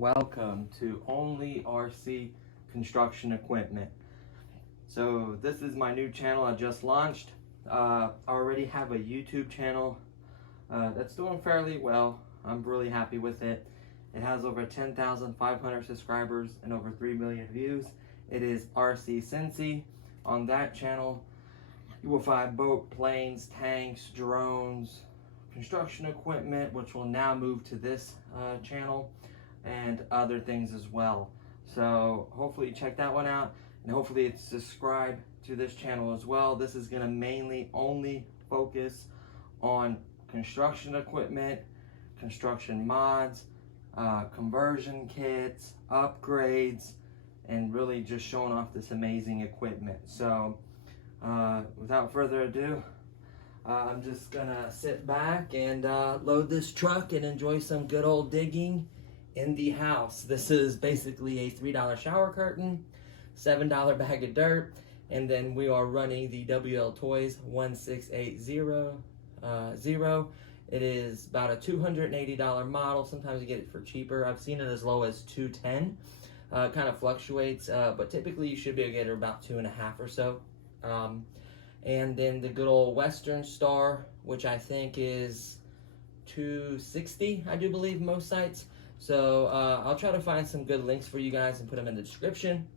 Welcome to Only O.R.C.E Construction Equipment. So this is my new channel I just launched. I already have a YouTube channel that's doing fairly well. I'm really happy with it. It has over 10,500 subscribers and over 3 million views. It is O.R.C.E Cincy. On that channel, you will find boat, planes, tanks, drones, construction equipment, which will now move to this channel, and other things as well. So hopefully you check that one out, and hopefully it's subscribe to this channel as well. This is going to mainly only focus on construction equipment, construction mods, conversion kits, upgrades, and really just showing off this amazing equipment. So without further ado, I'm just gonna sit back and load this truck and enjoy some good old digging in the house. This is basically a $3 shower curtain, $7 bag of dirt, and then we are running the WL Toys 16800. It is about a $280 model. Sometimes you get it for cheaper. I've seen it as low as $210. Kind of fluctuates, but typically you should be able to get it about $2.5 or so. And then the good old Western Star, which I think is $260, I do believe, most sites. So I'll try to find some good links for you guys and put them in the description.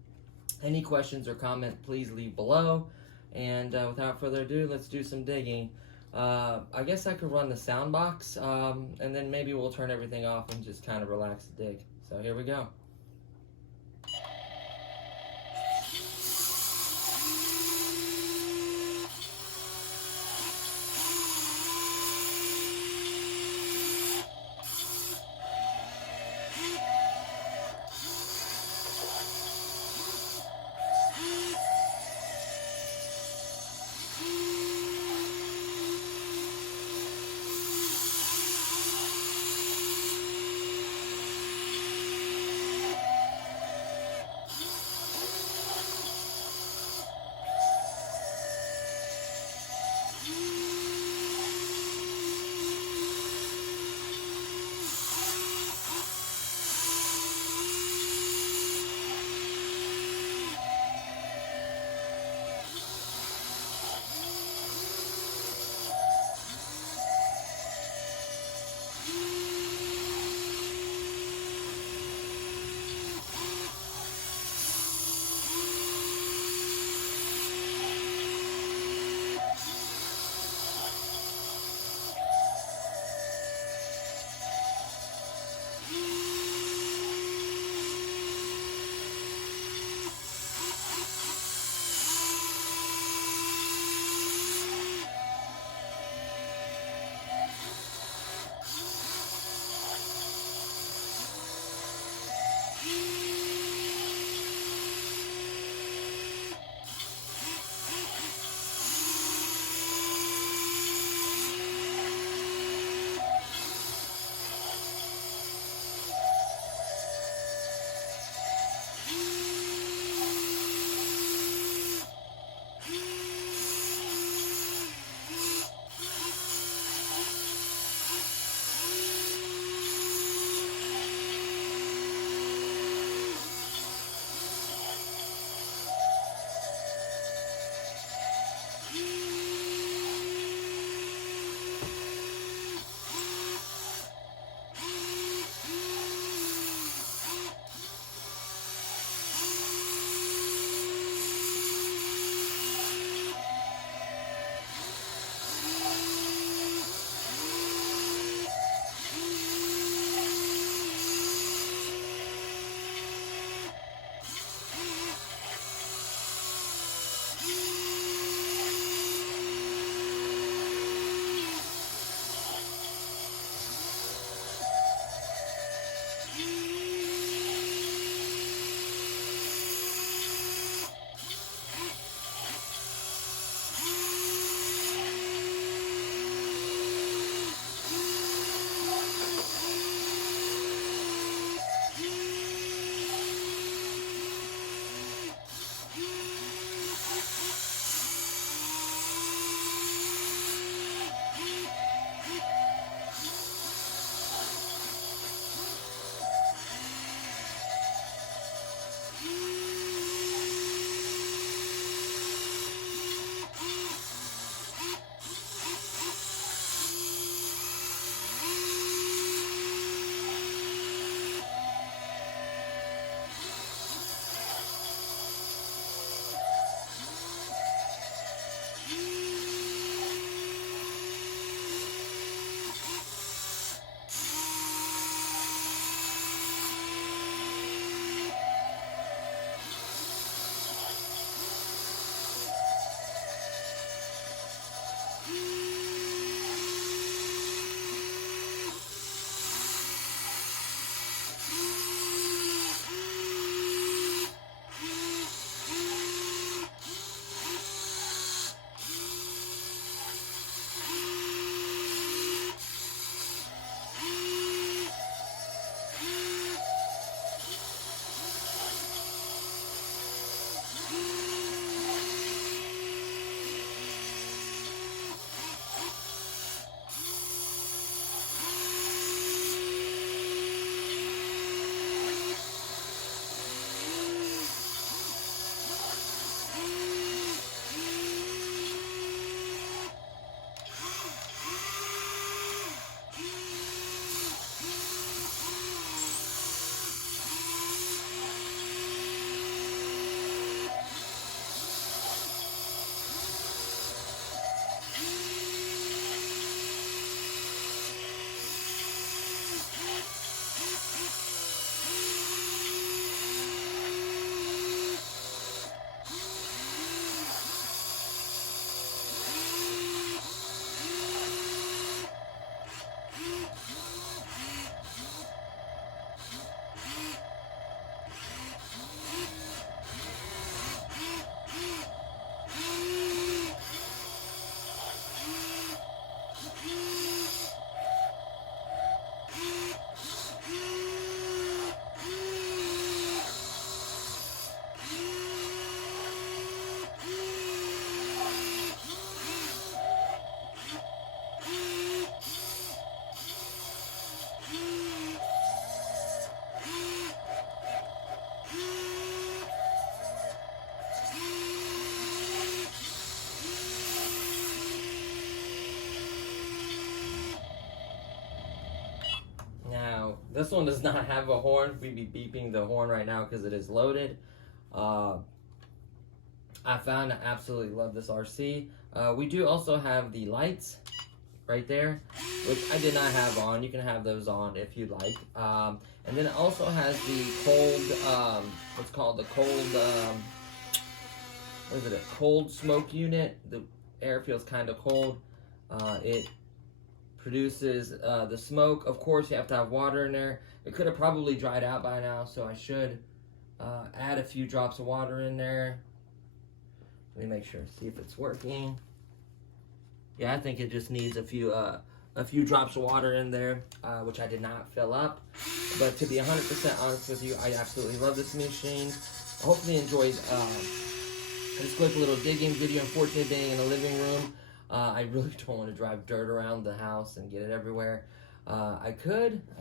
Any questions or comment, please leave below. And without further ado, let's do some digging. I guess I could run the sound box, and then maybe we'll turn everything off and just kind of relax the dig. So here we go. This one does not have a horn. We'd be beeping the horn right now because it is loaded. I found I absolutely love this R.C. We do also have the lights right there, which I did not have on. You can have those on if you'd like. And then it also has the cold, what's called the cold, what is it, a cold smoke unit. The air feels kind of cold. It produces the smoke. Of course, you have to have water in there. It could have probably dried out by now, so I should add a few drops of water in there. Let me make sure, see if it's working. Yeah, I think it just needs a few drops of water in there, which I did not fill up. But to be 100% honest with you, I absolutely love this machine. I hopefully enjoyed this quick little digging video. Unfortunately, being in the living room, I really don't want to drive dirt around the house and get it everywhere. I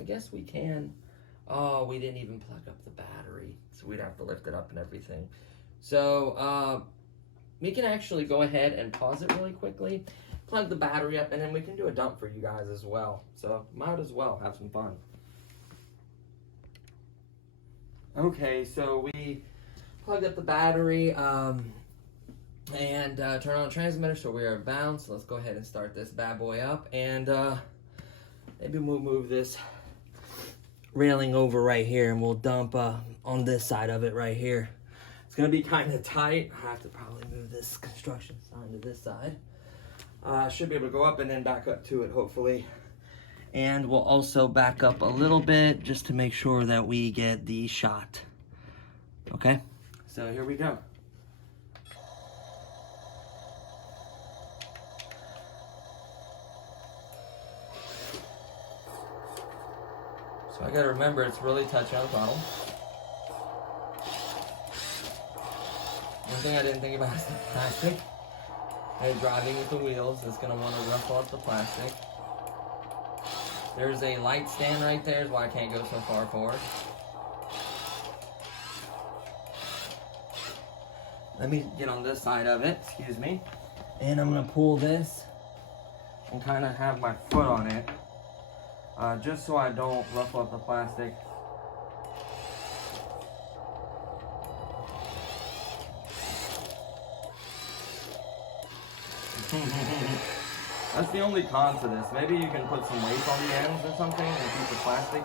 guess we can. Oh, we didn't even plug up the battery, so we'd have to lift it up and everything. So we can actually go ahead and pause it really quickly, plug the battery up, and then we can do a dump for you guys as well. So might as well have some fun. Okay, so we plugged up the battery and turn on the transmitter, so we are bound. So let's go ahead and start this bad boy up, and maybe we'll move this railing over right here, and we'll dump on this side of it right here. It's gonna be kind of tight. I have to probably move this construction sign to this side. Should be able to go up and then back up to it, hopefully. And we'll also back up a little bit just to make sure that we get the shot. Okay, so here we go. So I gotta remember, it's really touchy on the throttle. One thing I didn't think about is the plastic. Hey, driving with the wheels is gonna want to ruffle up the plastic. There's a light stand right there, is why I can't go so far forward. Let me get on this side of it, excuse me. And I'm gonna pull this and kind of have my foot on it, just so I don't ruffle up the plastic. That's the only con to this. Maybe you can put some weight on the ends or something and keep the plastic,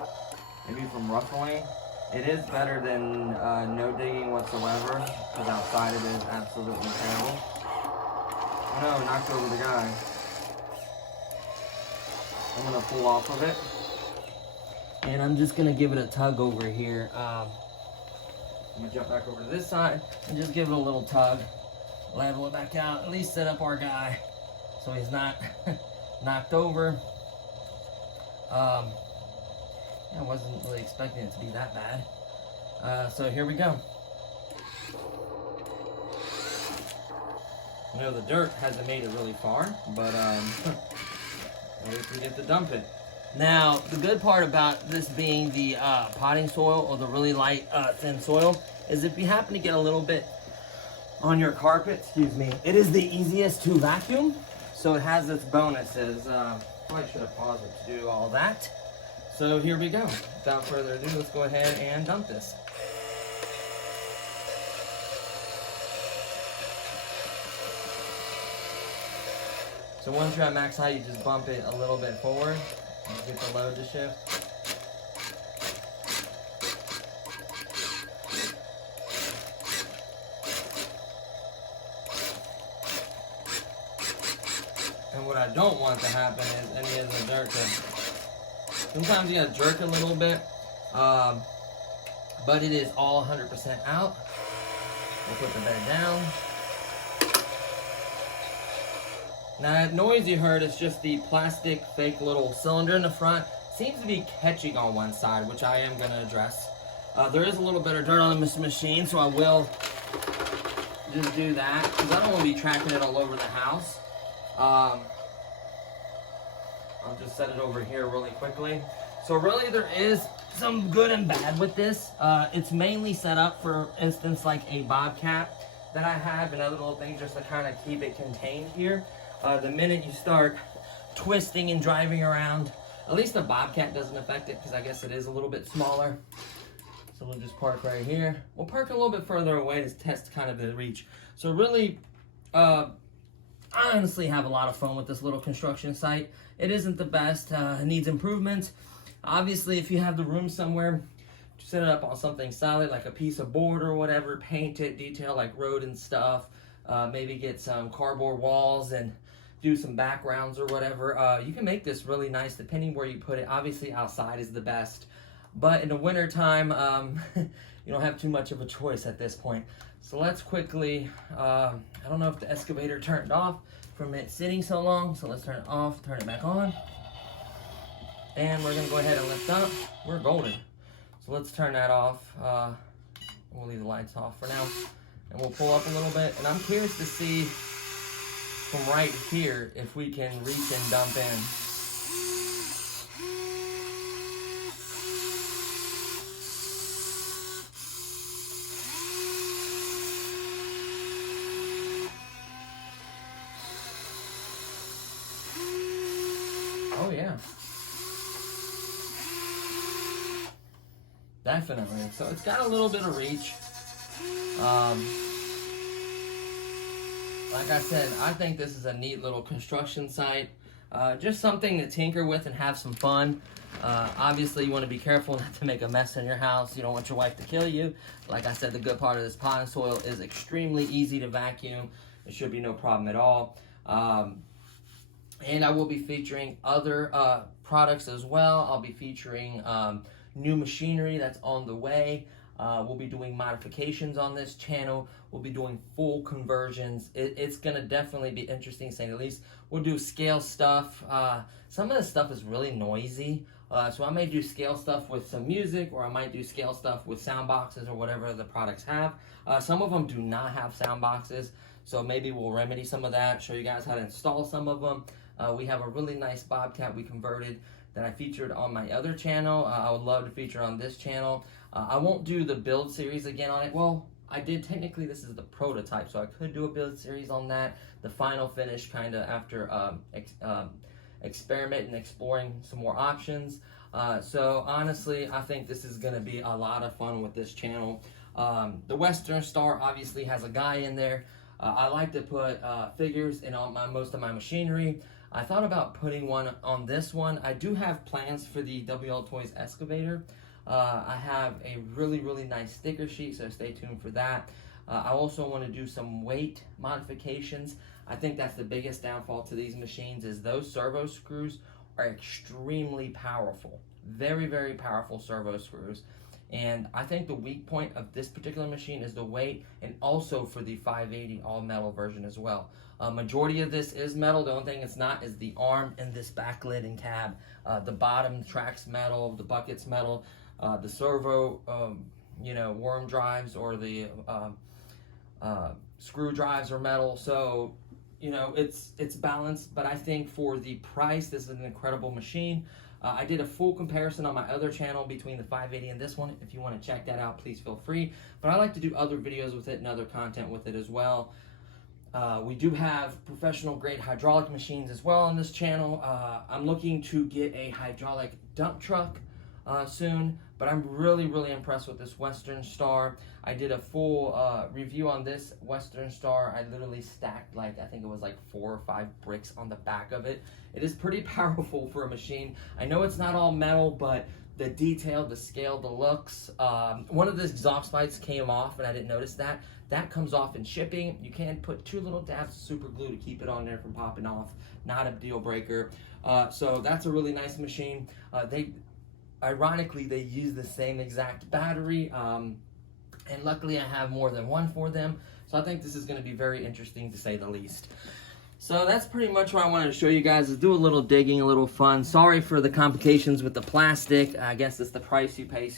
maybe from ruffling. It is better than no digging whatsoever, because outside it is absolutely terrible. Oh no, knocked over the guy. I'm gonna pull off of it, and I'm just gonna give it a tug over here. I'm gonna jump back over to this side and just give it a little tug. Level it back out, at least set up our guy so he's not knocked over. I wasn't really expecting it to be that bad. So here we go. You know, the dirt hasn't made it really far, but maybe we get to dump it. Now, the good part about this being the potting soil, or the really light, thin soil, is if you happen to get a little bit on your carpet, excuse me, it is the easiest to vacuum, so it has its bonuses. Probably should have paused it to do all that. So here we go. Without further ado, let's go ahead and dump this. So once you're at max height, you just bump it a little bit forward and get the load to shift. And what I don't want to happen is any of the dirt to, sometimes you gotta jerk a little bit, but it is all 100% out. We'll put the bed down. Now that noise you heard is just the plastic fake little cylinder in the front. Seems to be catching on one side, which I am gonna address. There is a little bit of dirt on this machine, so I will just do that, because I don't want to be tracking it all over the house. I'll just set it over here really quickly. So really there is some good and bad with this. It's mainly set up, for instance, like a bobcat that I have and other little things, just to kind of keep it contained here. The minute you start twisting and driving around At least the Bobcat doesn't affect it because I guess it is a little bit smaller. So we'll just park right here. We'll park a little bit further away to test kind of the reach. So really, I honestly have a lot of fun with this little construction site. It isn't the best, it needs improvements. Obviously, if you have the room somewhere, set it up on something solid like a piece of board or whatever, paint it, detail like road and stuff, maybe get some cardboard walls and do some backgrounds or whatever. You can make this really nice depending where you put it. Obviously, outside is the best. But in the winter time, you don't have too much of a choice at this point. So let's quickly, I don't know if the excavator turned off from it sitting so long. So let's turn it off, turn it back on. And we're gonna go ahead and lift up. We're golden. So let's turn that off. We'll leave the lights off for now. And we'll pull up a little bit. And I'm curious to see from right here if we can reach and dump in. Oh yeah. Definitely. So it's got a little bit of reach. Like I said, I think this is a neat little construction site. Just something to tinker with and have some fun. Obviously, you want to be careful not to make a mess in your house. You don't want your wife to kill you. Like I said, the good part of this potting soil is extremely easy to vacuum. There should be no problem at all. And I will be featuring other products as well. I'll be featuring new machinery that's on the way. We'll be doing modifications on this channel. We'll be doing full conversions. It's going to definitely be interesting, saying the least. We'll do scale stuff. Some of the stuff is really noisy. So I may do scale stuff with some music, or I might do scale stuff with sound boxes or whatever the products have. Some of them do not have sound boxes, so maybe we'll remedy some of that, show you guys how to install some of them. We have a really nice Bobcat we converted that I featured on my other channel. I would love to feature on this channel. I won't do the build series again on it. Well, I did technically, this is the prototype, so I could do a build series on that. The final finish kind of after experiment and exploring some more options. So honestly, I think this is gonna be a lot of fun with this channel. The Western Star obviously has a guy in there. I like to put figures in all most of my machinery. I thought about putting one on this one. I do have plans for the WL Toys excavator. I have a really, really nice sticker sheet, so stay tuned for that. I also want to do some weight modifications. I think that's the biggest downfall to these machines, is those servo screws are extremely powerful. Very, very powerful servo screws. And I think the weak point of this particular machine is the weight, and also for the 580 all metal version as well. Majority of this is metal. The only thing it's not is the arm and this back lid and cab. The bottom track's metal, the bucket's metal, the servo, worm drives or the screw drives are metal. So, it's balanced, but I think for the price, this is an incredible machine. I did a full comparison on my other channel between the 580 and this one. If you want to check that out, please feel free. But I like to do other videos with it and other content with it as well. We do have professional grade hydraulic machines as well on this channel. I'm looking to get a hydraulic dump truck soon, but I'm really, really impressed with this Western Star. I did a full review on this Western Star. I literally stacked I think it was 4 or 5 bricks on the back of it. It is pretty powerful for a machine. I know it's not all metal, but the detail, the scale, the looks. One of the exhaust pipes came off, and I didn't notice that. That comes off in shipping. You can put 2 little dabs of super glue to keep it on there from popping off. Not a deal breaker. So that's a really nice machine. Ironically, they use the same exact battery, and luckily I have more than one for them. So I think this is going to be very interesting, to say the least. So that's pretty much what I wanted to show you guys, is do a little digging, a little fun. Sorry for the complications with the plastic. I guess it's the price you pay,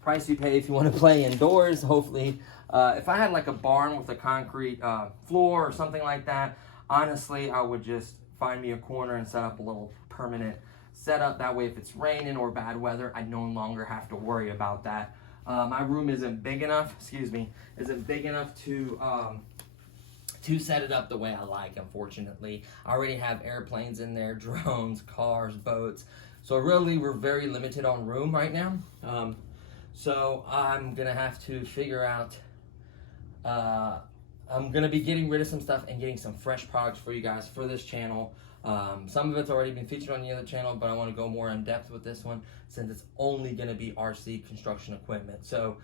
price you pay if you want to play indoors. Hopefully, if I had a barn with a concrete floor or something like that, honestly, I would just find me a corner and set up a little permanent setup. That way, if it's raining or bad weather, I no longer have to worry about that. My room isn't big enough, to set it up the way I like, unfortunately. I already have airplanes in there, drones, cars, boats. So really, we're very limited on room right now. So I'm gonna have to figure out, I'm gonna be getting rid of some stuff and getting some fresh products for you guys for this channel. Some of it's already been featured on the other channel, but I want to go more in depth with this one since it's only gonna be O.R.C.E construction equipment. So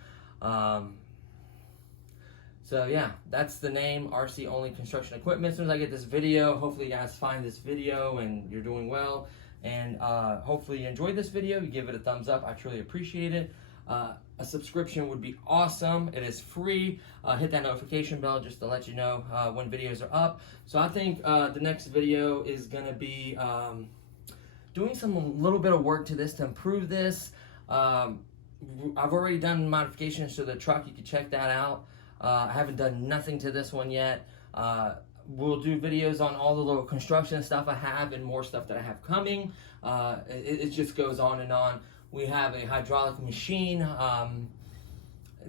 yeah, that's the name, O.R.C.E only construction equipment. As soon as I get this video, hopefully you guys find this video and you're doing well. And hopefully you enjoyed this video. You give it a thumbs up. I truly appreciate it. A subscription would be awesome. It is free. Hit that notification bell just to let you know when videos are up. So I think the next video is going to be doing a little bit of work to this to improve this. I've already done modifications to the truck. You can check that out. I haven't done nothing to this one yet. We'll do videos on all the little construction stuff I have and more stuff that I have coming. It just goes on and on. We have a hydraulic machine.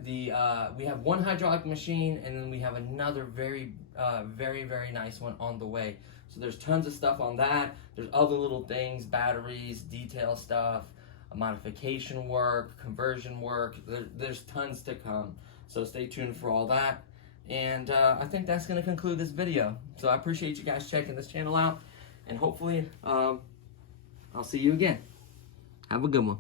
We have one hydraulic machine, and then we have another very nice one on the way. So there's tons of stuff on that. There's other little things, batteries, detail stuff, modification work, conversion work. There's tons to come. So stay tuned for all that. And I think that's going to conclude this video. So I appreciate you guys checking this channel out. And hopefully, I'll see you again. Have a good one.